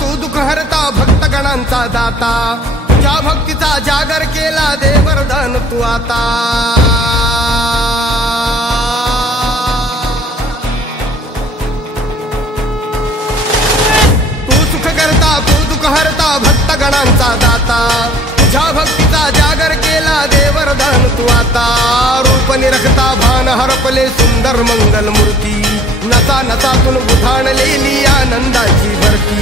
तू दुःख हरता भक्तगणांचा दाता तुझ्या भक्तीचा जागर केला दे वरदान तू आता तू सुख करता तू दुःख हरता भक्तगणांचा दाता तुझ्या भक्तीचा जागर केला दे वरदान तू आता रूप निरखता भान हरपले सुंदर मंगल मूर्ती नसा नसातून उधाणलेली आनंदाची भरती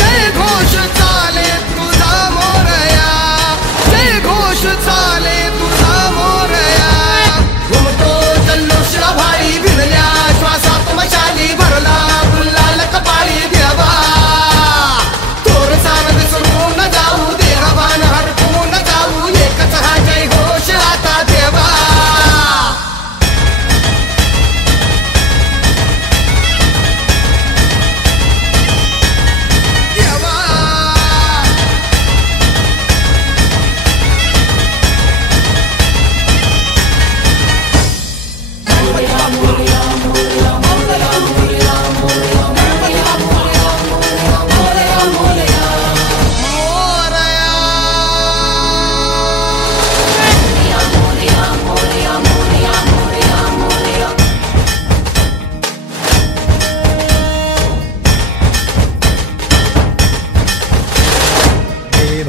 जय घोष चाले तुझा मोरया जय घोष चाले तुझा मोरया घुमतो जल्लोष भाई भिडल्या श्वासात मशाली भरला गुलाल कपाळी देवा तोर सारंग सुरून जाऊ देहवान हरपून जाऊ एकच हा जय घोष आता देवा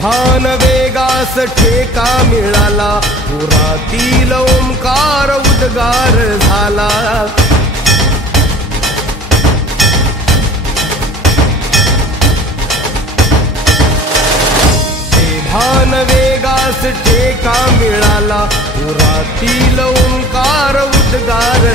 भान वेगास ठेका मिळाला पुरातील ओंकार उद्गार झाला भान वेगास ठेका मिळाला पुरातील ओंकार उद्गार